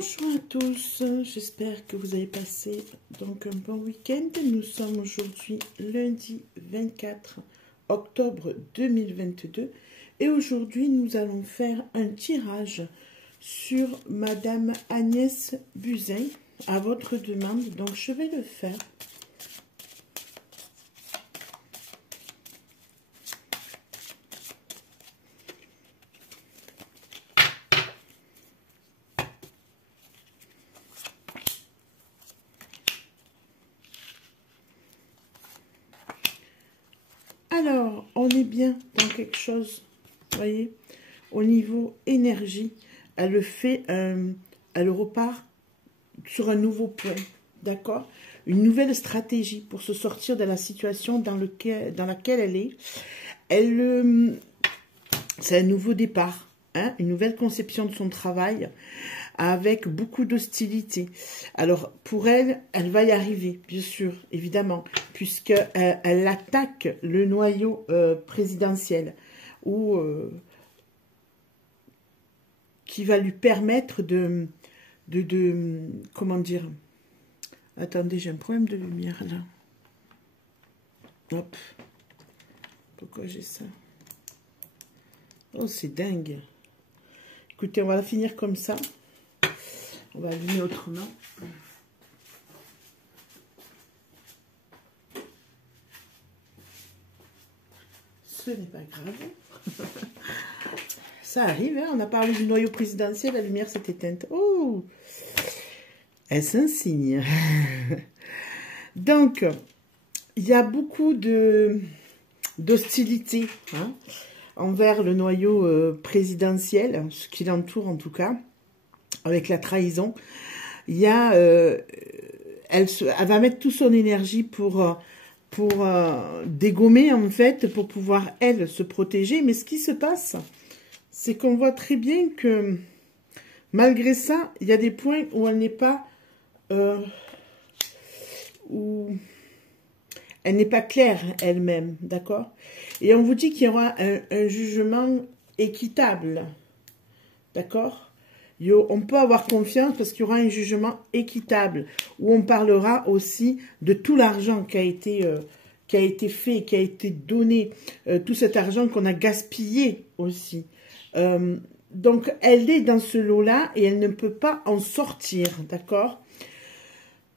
Bonjour à tous, j'espère que vous avez passé donc un bon week-end. Nous sommes aujourd'hui lundi 24 octobre 2022 et aujourd'hui nous allons faire un tirage sur Madame Agnès Buzyn à votre demande. Donc je vais le faire. Alors, on est bien dans quelque chose, vous voyez, au niveau énergie, elle fait, elle repart sur un nouveau point, d'accord? Une nouvelle stratégie pour se sortir de la situation dans laquelle elle est. C'est un nouveau départ, hein, une nouvelle conception de son travail, avec beaucoup d'hostilité. Alors, pour elle, elle va y arriver, bien sûr, évidemment, puisqu'elle elle attaque le noyau présidentiel, qui va lui permettre comment dire... Attendez, j'ai un problème de lumière, là. Hop. Pourquoi j'ai ça? Oh, c'est dingue. Écoutez, on va finir comme ça. On va allumer autrement. Ce n'est pas grave. Ça arrive, hein? On a parlé du noyau présidentiel, la lumière s'est éteinte. Oh! Est-ce un signe? Donc, il y a beaucoup d'hostilité hein, envers le noyau présidentiel, ce qui l'entoure en tout cas. Avec la trahison, il y a, elle va mettre toute son énergie pour dégommer en fait, pour pouvoir elle se protéger. Mais ce qui se passe, c'est qu'on voit très bien que malgré ça, il y a des points où elle n'est pas, où elle n'est pas claire elle-même, d'accord? Et on vous dit qu'il y aura un jugement équitable, d'accord? On peut avoir confiance parce qu'il y aura un jugement équitable où on parlera aussi de tout l'argent qui a été fait, qui a été donné, tout cet argent qu'on a gaspillé aussi. Donc, elle est dans ce lot-là et elle ne peut pas en sortir, d'accord?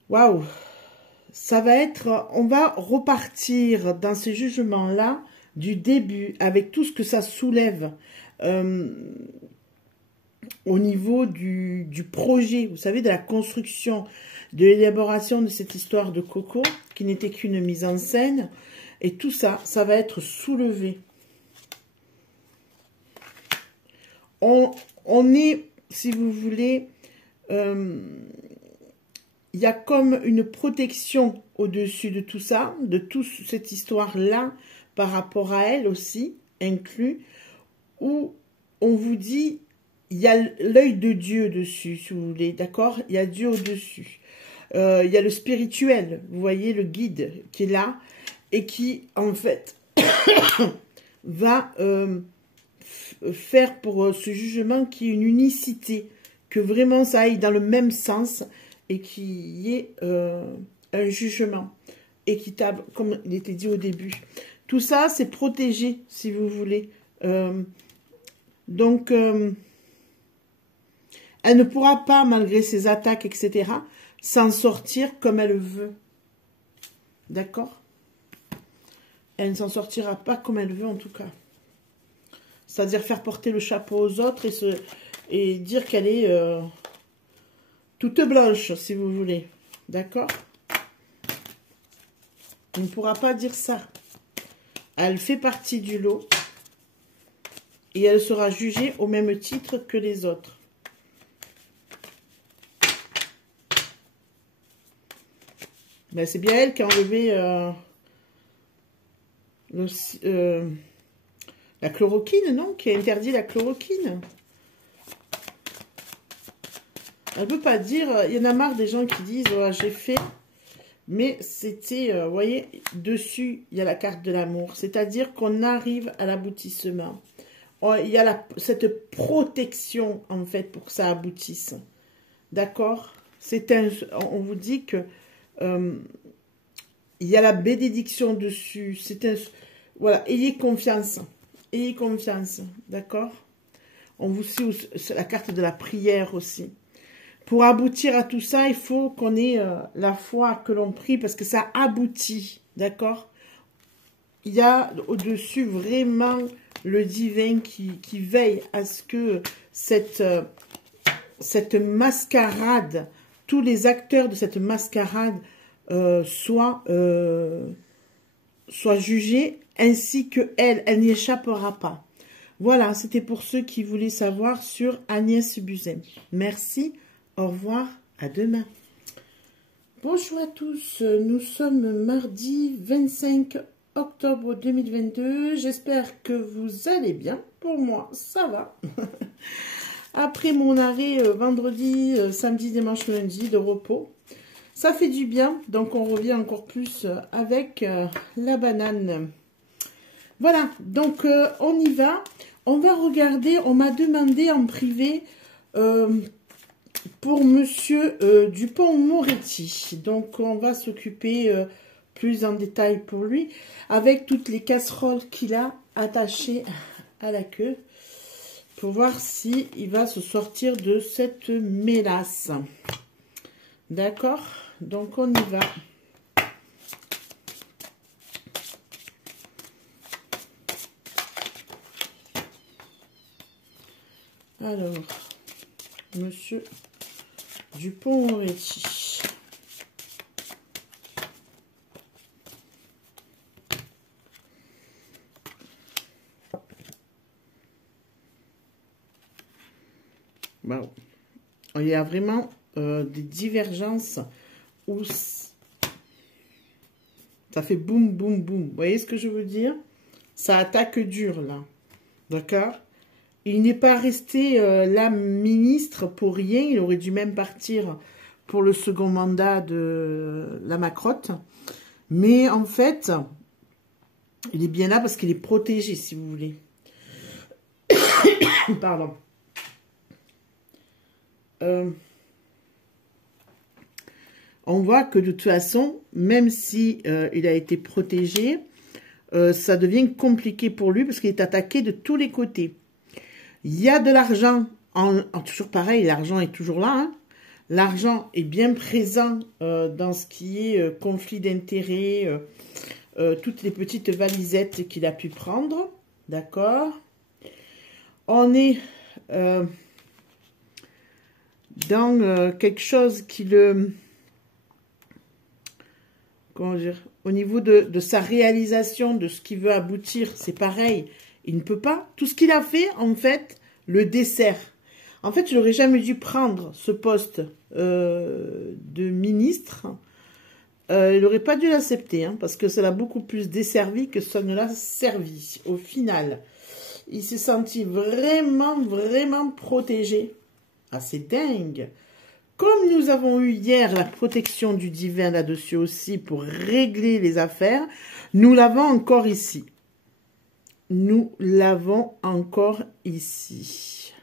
Waouh! Ça va être, on va repartir dans ces jugements-là du début avec tout ce que ça soulève. Au niveau du projet, vous savez, de la construction, de l'élaboration de cette histoire de Coco, qui n'était qu'une mise en scène, et tout ça, ça va être soulevé. On est, si vous voulez, il y a comme une protection au-dessus de tout ça, de toute cette histoire-là, par rapport à elle aussi, inclus, où on vous dit... Il y a l'œil de Dieu dessus, si vous voulez, d'accord? Il y a Dieu au-dessus. Il y a le spirituel, vous voyez, le guide qui est là et qui, en fait, va faire pour ce jugement qu'il y ait une unicité, que vraiment ça aille dans le même sens et qu'il y ait un jugement équitable, comme il était dit au début. Tout ça, c'est protégé, si vous voulez. Donc... elle ne pourra pas, malgré ses attaques, etc., s'en sortir comme elle veut. D'accord? Elle ne s'en sortira pas comme elle veut, en tout cas. C'est-à-dire faire porter le chapeau aux autres et dire qu'elle est toute blanche, si vous voulez. D'accord? On ne pourra pas dire ça. Elle fait partie du lot. Et elle sera jugée au même titre que les autres. Ben, c'est bien elle qui a enlevé la chloroquine, non? Qui a interdit la chloroquine. Elle ne peut pas dire... Il y en a marre des gens qui disent oh, « j'ai fait ». Mais c'était, vous voyez, dessus, il y a la carte de l'amour. C'est-à-dire qu'on arrive à l'aboutissement. Il y a cette protection, en fait, pour que ça aboutisse. d'accord? On vous dit que il y a la bénédiction dessus. Voilà, ayez confiance. Ayez confiance, d'accord? On vous suit la carte de la prière aussi. Pour aboutir à tout ça, il faut qu'on ait la foi que l'on prie parce que ça aboutit, d'accord? Il y a au-dessus vraiment le divin qui veille à ce que cette mascarade, tous les acteurs de cette mascarade soient jugés ainsi que elle n'y échappera pas. Voilà, c'était pour ceux qui voulaient savoir sur Agnès Buzyn. Merci, au revoir, à demain. Bonjour à tous, nous sommes mardi 25 octobre 2022. J'espère que vous allez bien. Pour moi, ça va. Après mon arrêt vendredi, samedi, dimanche, lundi de repos, ça fait du bien. Donc, on revient encore plus avec la banane. Voilà, donc on y va. On va regarder, on m'a demandé en privé pour Monsieur Dupond-Moretti. Donc, on va s'occuper plus en détail pour lui, avec toutes les casseroles qu'il a attachées à la queue, pour voir si il va se sortir de cette mélasse. D'accord? Donc, on y va. Alors, Monsieur Dupond-Moretti. Bon. Il y a vraiment des divergences où ça fait boum, boum, boum. Vous voyez ce que je veux dire? Ça attaque dur, là. D'accord? Il n'est pas resté là ministre pour rien. Il aurait dû même partir pour le second mandat de la Macrotte. Mais en fait, il est bien là parce qu'il est protégé, si vous voulez. Pardon. On voit que de toute façon, même si il a été protégé, ça devient compliqué pour lui parce qu'il est attaqué de tous les côtés. Il y a de l'argent, toujours pareil, l'argent est toujours là. Hein. L'argent est bien présent dans ce qui est conflit d'intérêts, toutes les petites valisettes qu'il a pu prendre. D'accord? On est dans quelque chose qui le... Comment dire? Au niveau de sa réalisation, de ce qu'il veut aboutir, c'est pareil. Il ne peut pas. Tout ce qu'il a fait, en fait, le dessert. En fait, il n'aurait jamais dû prendre ce poste de ministre. Il n'aurait pas dû l'accepter, hein, parce que ça l'a beaucoup plus desservi que ça ne l'a servi. Au final, il s'est senti vraiment, vraiment protégé. Ah, c'est dingue. Comme nous avons eu hier la protection du divin là-dessus aussi pour régler les affaires, nous l'avons encore ici. Nous l'avons encore ici.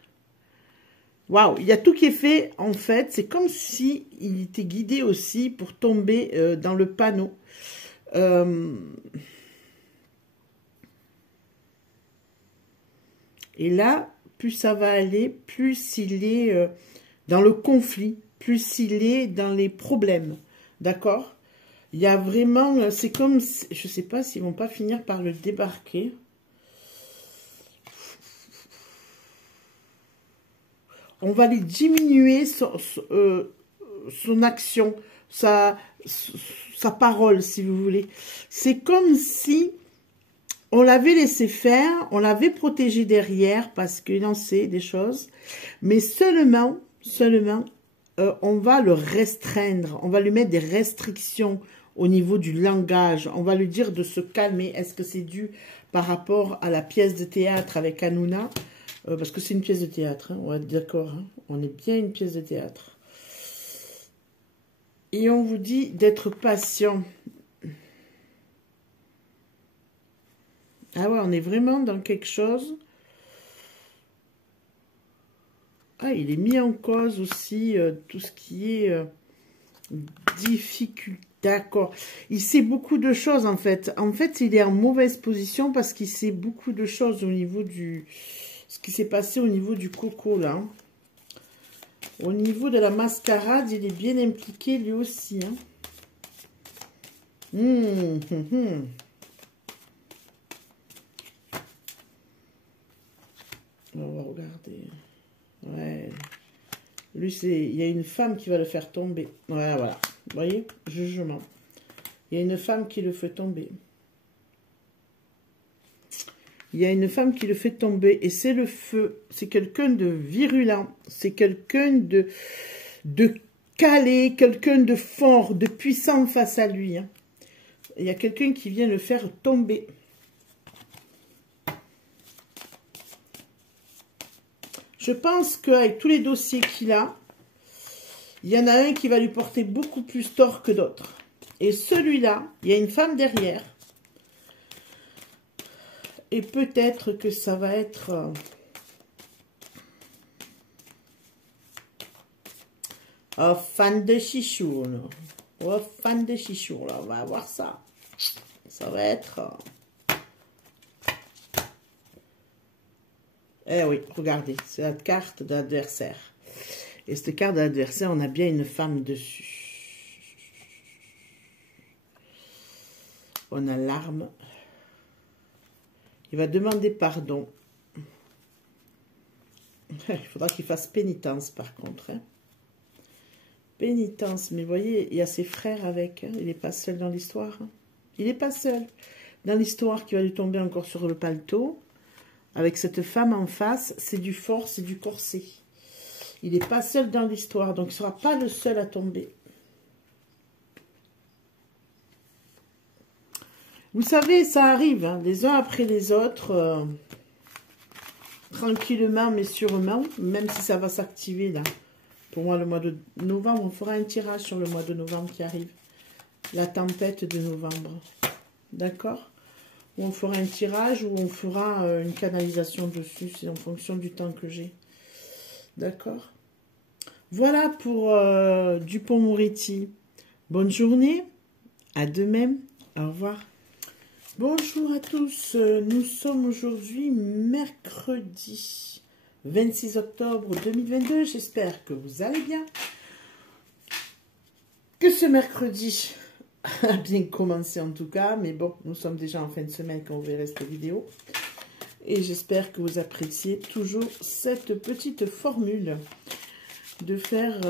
Waouh, il y a tout qui est fait, en fait. C'est comme si il était guidé aussi pour tomber dans le panneau. Et là, plus ça va aller, plus il est dans le conflit, plus il est dans les problèmes. D'accord? Il y a vraiment... C'est comme... Je ne sais pas s'ils ne vont pas finir par le débarquer. On va lui diminuer son action, sa parole, si vous voulez. C'est comme si on l'avait laissé faire, on l'avait protégé derrière, parce qu'il en sait des choses, mais seulement, on va le restreindre, on va lui mettre des restrictions au niveau du langage, on va lui dire de se calmer. Est-ce que c'est dû par rapport à la pièce de théâtre avec Hanouna? Parce que c'est une pièce de théâtre, hein, on va être d'accord, hein, on est bien une pièce de théâtre. Et on vous dit d'être patient. Ah ouais, on est vraiment dans quelque chose. Ah, il est mis en cause aussi tout ce qui est difficulté. D'accord. Il sait beaucoup de choses en fait. En fait, il est en mauvaise position parce qu'il sait beaucoup de choses au niveau du... Ce qui s'est passé au niveau du coco là. Au niveau de la mascarade, il est bien impliqué lui aussi. Hein. On va regarder. Ouais. Lui, il y a une femme qui va le faire tomber. Ouais, voilà. Vous voyez? Jugement. Il y a une femme qui le fait tomber. Il y a une femme qui le fait tomber. Et c'est le feu. C'est quelqu'un de virulent. C'est quelqu'un de calé. Quelqu'un de fort, de puissant face à lui. Hein. Il y a quelqu'un qui vient le faire tomber. Je pense qu'avec tous les dossiers qu'il a, il y en a un qui va lui porter beaucoup plus tort que d'autres. Et celui-là, il y a une femme derrière. Et peut-être que ça va être... oh, fan de chichou. Là. Oh, fan de chichou. Là. On va voir ça. Ça va être... Eh oui, regardez. C'est la carte de l'adversaire. Et cette carte de l'adversaire, on a bien une femme dessus. On a l'arme. Il va demander pardon. Il faudra qu'il fasse pénitence par contre. Hein. Pénitence. Mais vous voyez, il y a ses frères avec. Hein. Il n'est pas seul dans l'histoire. Hein. Il n'est pas seul dans l'histoire qui va lui tomber encore sur le paletot. Avec cette femme en face, c'est du fort, c'est du corset. Il n'est pas seul dans l'histoire. Donc il ne sera pas le seul à tomber. Vous savez, ça arrive, hein, les uns après les autres, tranquillement mais sûrement, même si ça va s'activer là. Pour moi, le mois de novembre, on fera un tirage sur le mois de novembre qui arrive. La tempête de novembre. D'accord? Où on fera un tirage, où on fera une canalisation dessus, c'est en fonction du temps que j'ai. D'accord? Voilà pour Dupond-Moretti. Bonne journée, à demain, au revoir. Bonjour à tous, nous sommes aujourd'hui mercredi 26 octobre 2022, j'espère que vous allez bien, que ce mercredi a bien commencé en tout cas, mais bon, nous sommes déjà en fin de semaine quand vous verrez cette vidéo, et j'espère que vous appréciez toujours cette petite formule de faire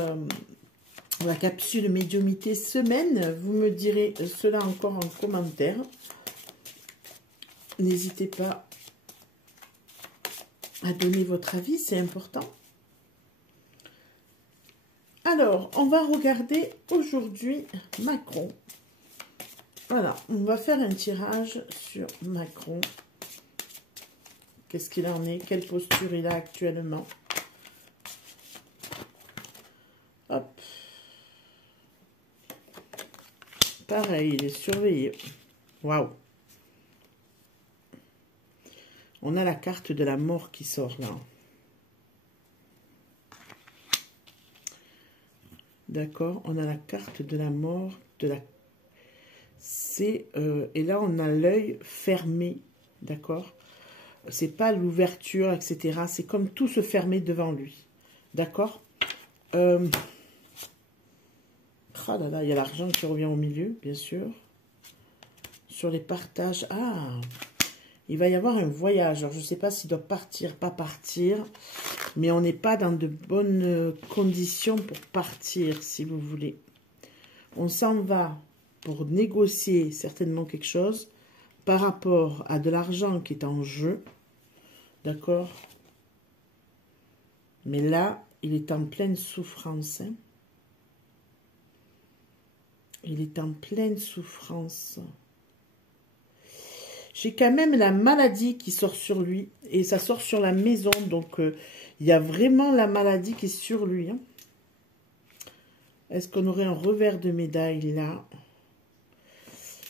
la capsule médiumité semaine, vous me direz cela encore en commentaire. N'hésitez pas à donner votre avis, c'est important. Alors, on va regarder aujourd'hui Macron. Voilà, on va faire un tirage sur Macron. Qu'est-ce qu'il en est? Quelle posture il a actuellement? Hop. Pareil, il est surveillé. Waouh. On a la carte de la mort qui sort là. D'accord, on a la carte de la mort, et là on a l'œil fermé, d'accord. C'est pas l'ouverture, etc. C'est comme tout se fermer devant lui, d'accord. Oh là là, il y a l'argent qui revient au milieu, bien sûr. Sur les partages, ah, il va y avoir un voyage. Alors, je ne sais pas s'il doit partir, pas partir. Mais on n'est pas dans de bonnes conditions pour partir, si vous voulez. On s'en va pour négocier certainement quelque chose par rapport à de l'argent qui est en jeu. D'accord? Mais là, il est en pleine souffrance. Hein? Il est en pleine souffrance. J'ai quand même la maladie qui sort sur lui. Et ça sort sur la maison. Donc, il y a vraiment la maladie qui est sur lui. Hein. Est-ce qu'on aurait un revers de médaille là?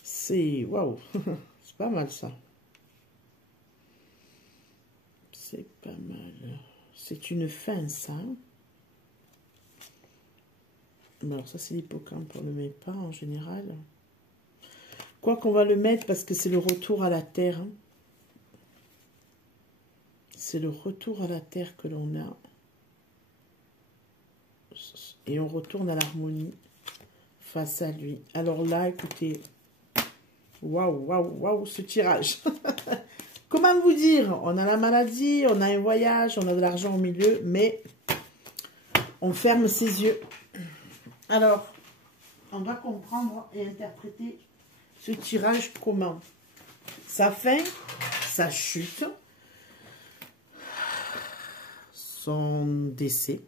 C'est... Waouh. C'est pas mal ça. C'est pas mal. C'est une fin, ça. Alors ça, c'est l'hippocampe. On ne le met pas en général. Quoi qu'on va le mettre parce que c'est le retour à la terre. C'est le retour à la terre que l'on a. Et on retourne à l'harmonie face à lui. Alors là, écoutez. Waouh, waouh, waouh, ce tirage. Comment vous dire? On a la maladie, on a un voyage, on a de l'argent au milieu, mais on ferme ses yeux. Alors, on va comprendre et interpréter ce tirage comment? Sa fin, sa chute, son décès.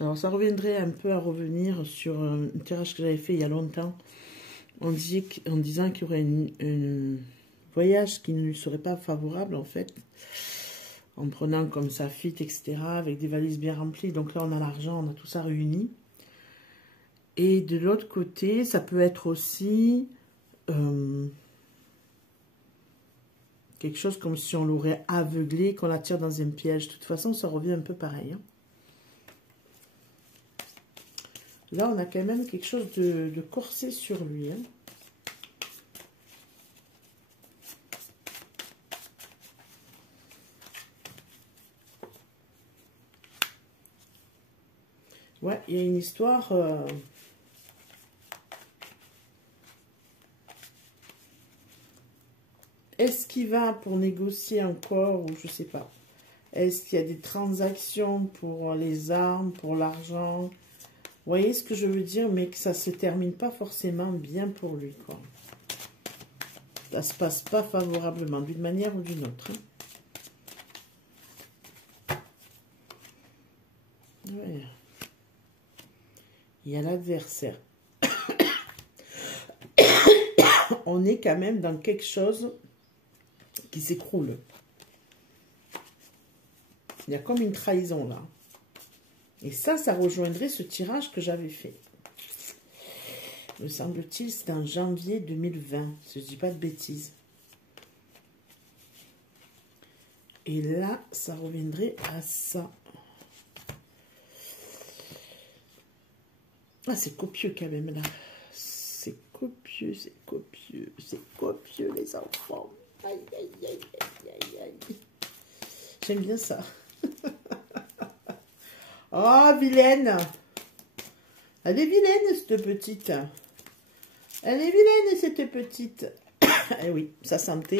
Alors, ça reviendrait un peu à revenir sur un tirage que j'avais fait il y a longtemps, en disant qu'il y aurait un voyage qui ne lui serait pas favorable, en fait, en prenant comme sa fit, etc., avec des valises bien remplies. Donc là, on a l'argent, on a tout ça réuni. Et de l'autre côté, ça peut être aussi quelque chose comme si on l'aurait aveuglé, qu'on la tire dans un piège. De toute façon, ça revient un peu pareil, hein. Là, on a quand même quelque chose de corsé sur lui, hein. Ouais, il y a une histoire... Est-ce qu'il va pour négocier encore, ou je sais pas. Est-ce qu'il y a des transactions pour les armes, pour l'argent? Vous voyez ce que je veux dire, mais que ça se termine pas forcément bien pour lui, quoi. Ça se passe pas favorablement, d'une manière ou d'une autre, hein. Ouais. Il y a l'adversaire. On est quand même dans quelque chose qui s'écroule. Il y a comme une trahison là. Et ça rejoindrait ce tirage que j'avais fait. Me semble-t-il, c'était en janvier 2020, si je ne dis pas de bêtises. Et là, ça reviendrait à ça. Ah, c'est copieux quand même là. C'est copieux, c'est copieux, c'est copieux les enfants. Aïe, aïe, aïe, aïe, aïe, aïe. J'aime bien ça. Oh, vilaine. Elle est vilaine, cette petite. Elle est vilaine, cette petite. Eh oui, sa santé.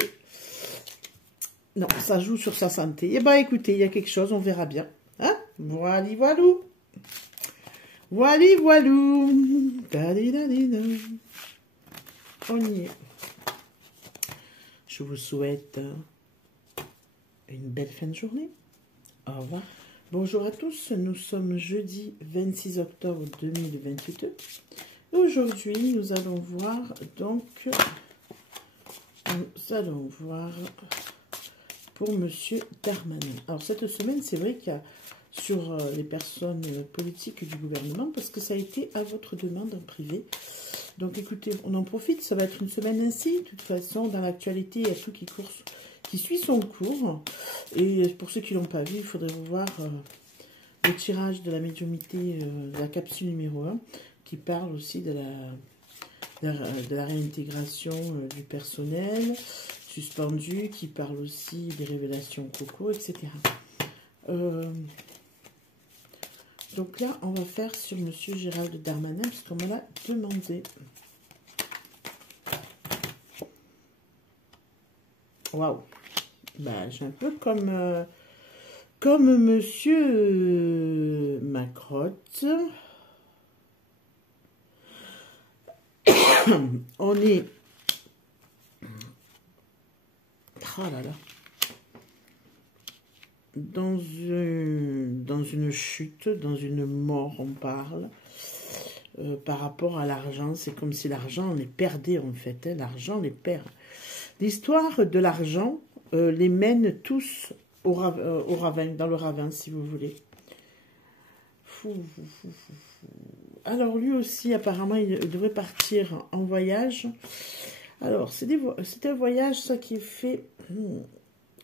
Non, ça joue sur sa santé. Eh bien, écoutez, il y a quelque chose, on verra bien. Hein? Voili, voilou. Voili, voilou. On y est. Je vous souhaite une belle fin de journée. Au revoir. Bonjour à tous, nous sommes jeudi 26 octobre 2022. Aujourd'hui, nous allons voir pour Monsieur Darmanin. Alors cette semaine, c'est vrai qu'il y a sur les personnes politiques du gouvernement, parce que ça a été à votre demande en privé. Donc écoutez, on en profite, ça va être une semaine ainsi. De toute façon, dans l'actualité, il y a tout qui suit son cours. Et pour ceux qui ne l'ont pas vu, il faudrait vous voir le tirage de la médiumnité, de la capsule numéro 1, qui parle aussi de la réintégration du personnel suspendu, qui parle aussi des révélations coco, etc. Donc là, on va faire sur Monsieur Gérald Darmanin, puisqu'on me l'a demandé. Waouh! Ben, j'ai un peu comme Monsieur Macrotte. On est... Oh là là. Dans une chute, dans une mort, on parle. Par rapport à l'argent, c'est comme si l'argent les perdait en fait. Hein, l'argent les perd. L'histoire de l'argent les mène tous au ravin, dans le ravin, si vous voulez. alors lui aussi, apparemment, il devrait partir en voyage. Alors, c'est un voyage, ça qui est fait,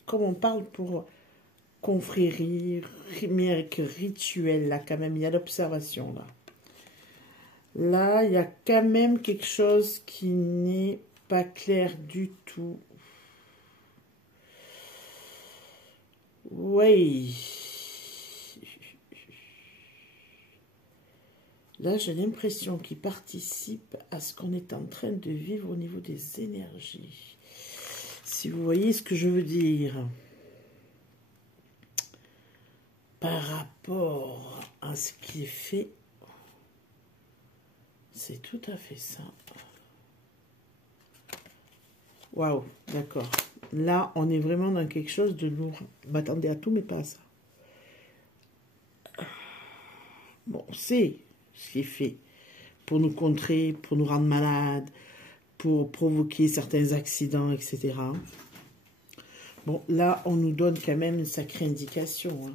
comme on parle pour confrérie, rituel, là, quand même, il y a l'observation, là. Là, il y a quand même quelque chose qui n'est pas clair du tout. Oui. Là, j'ai l'impression qu'il participe à ce qu'on est en train de vivre au niveau des énergies. Si vous voyez ce que je veux dire. Par rapport à ce qui est fait, c'est tout à fait ça. Waouh, d'accord. Là, on est vraiment dans quelque chose de lourd. Je m'attendais à tout, mais pas à ça. Bon, c'est ce qui est fait pour nous contrer, pour nous rendre malades, pour provoquer certains accidents, etc. Bon, là, on nous donne quand même une sacrée indication. Hein.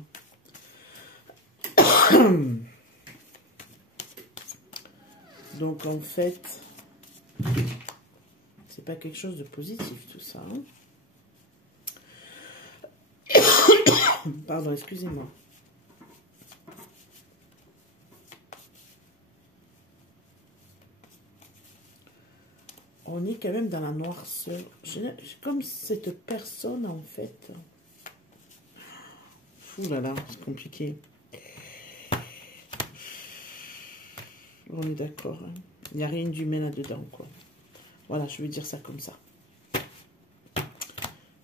Donc, en fait, c'est pas quelque chose de positif, tout ça. Hein. Pardon, excusez-moi. On est quand même dans la noirceur. Comme cette personne, en fait. Ouh là là, c'est compliqué. On est d'accord. Hein. Il n'y a rien d'humain là-dedans, quoi. Voilà, je veux dire ça comme ça.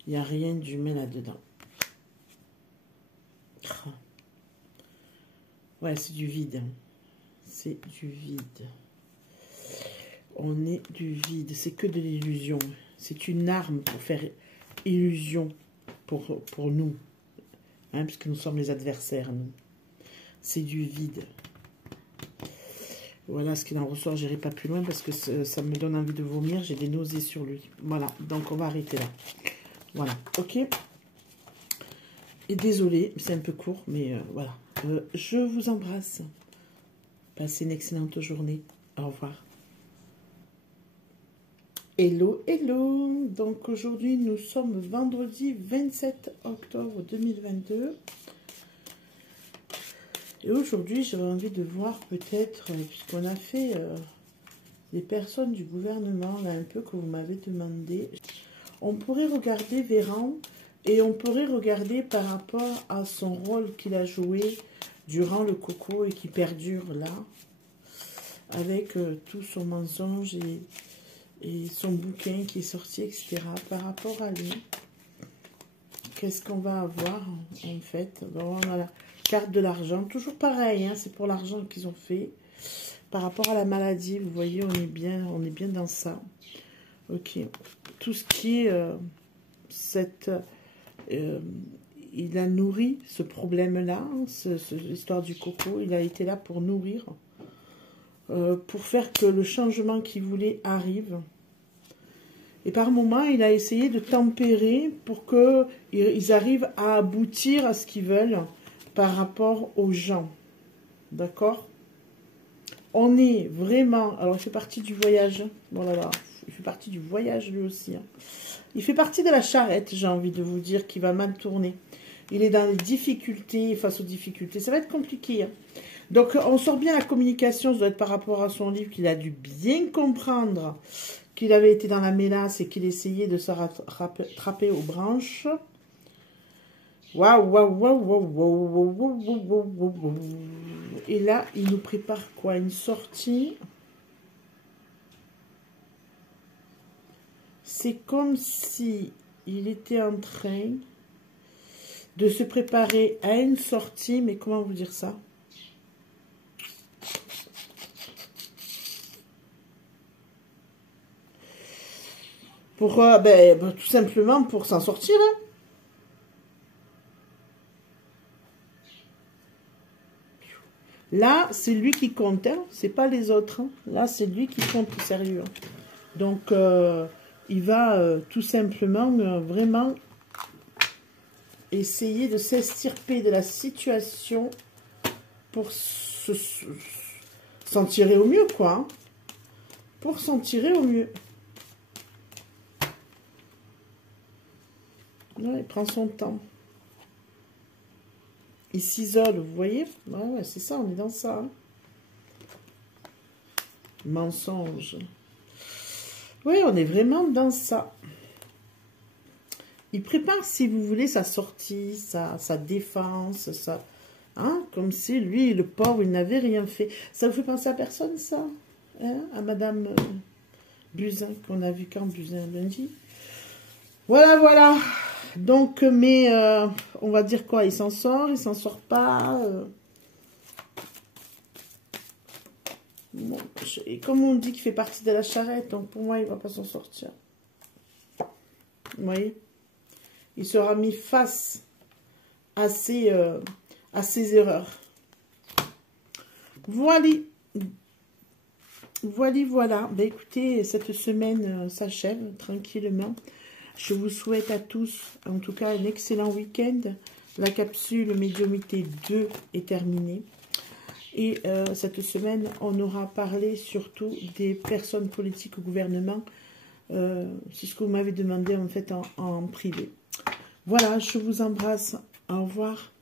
Il n'y a rien d'humain là-dedans. Ouais, c'est du vide. Hein. C'est du vide. On est du vide. C'est que de l'illusion. C'est une arme pour faire illusion pour nous. Hein, puisque nous sommes les adversaires, nous. C'est du vide. Voilà ce qu'il en ressort. J'irai pas plus loin parce que ça me donne envie de vomir. J'ai des nausées sur lui. Voilà, donc on va arrêter là. Voilà, ok. Et désolé, c'est un peu court, mais voilà. Je vous embrasse. Passez une excellente journée. Au revoir. Hello, hello. Donc aujourd'hui, nous sommes vendredi 27 octobre 2022. Et aujourd'hui, j'avais envie de voir peut-être, puisqu'on a fait les personnes du gouvernement, là un peu que vous m'avez demandé, on pourrait regarder Véran et on pourrait regarder par rapport à son rôle qu'il a joué durant le coco et qui perdure là, avec tout son mensonge et son bouquin qui est sorti, etc. Par rapport à lui, qu'est-ce qu'on va avoir en fait? Bon, on a la carte de l'argent, toujours pareil, hein, c'est pour l'argent qu'ils ont fait. Par rapport à la maladie, vous voyez, on est bien dans ça. Ok, tout ce qui est il a nourri ce problème-là, hein, l'histoire du coco, il a été là pour nourrir, pour faire que le changement qu'il voulait arrive. Et par moments, il a essayé de tempérer pour qu'ils arrivent à aboutir à ce qu'ils veulent par rapport aux gens. D'accord? On est vraiment... Alors, il fait partie du voyage. Voilà, il fait partie du voyage lui aussi. Hein. Il fait partie de la charrette, j'ai envie de vous dire, qui va mal tourner. Il est dans les difficultés, face aux difficultés. Ça va être compliqué. Hein. Donc, on sort bien la communication, ça doit être par rapport à son livre, qu'il a dû bien comprendre qu'il avait été dans la mélasse et qu'il essayait de se rattraper aux branches. Waouh, waouh, waouh, waouh, waouh, waouh, waouh, waouh. Et là, il nous prépare quoi? Une sortie. C'est comme si il était en train de se préparer à une sortie, mais comment vous dire ça? Pour, tout simplement pour s'en sortir. Hein. Là, c'est lui qui compte, hein. C'est pas les autres. Hein. Là, c'est lui qui compte, sérieux. Hein. Donc, il va tout simplement vraiment essayer de s'extirper de la situation pour s'en tirer au mieux, quoi. Hein. Pour s'en tirer au mieux. Ouais, il prend son temps. Il s'isole, vous voyez? Ouais, c'est ça, on est dans ça. Hein. Mensonge. Oui, on est vraiment dans ça. Il prépare, si vous voulez, sa sortie, sa défense, ça, hein, comme si lui, le pauvre, il n'avait rien fait. Ça vous fait penser à personne, ça, hein, à Madame Buzyn, qu'on a vu quand Buzyn lundi. Voilà, voilà. Donc, mais on va dire quoi? Il s'en sort pas. Bon, et comme on dit qu'il fait partie de la charrette, donc pour moi, il ne va pas s'en sortir. Vous voyez? Il sera mis face à ses erreurs. Voilà. Voilà. Ben, écoutez, cette semaine s'achève tranquillement. Je vous souhaite à tous, en tout cas, un excellent week-end. La capsule Médiumnité 2 est terminée. Et cette semaine, on aura parlé surtout des personnes politiques au gouvernement. C'est ce que vous m'avez demandé en fait en privé. Voilà, je vous embrasse. Au revoir.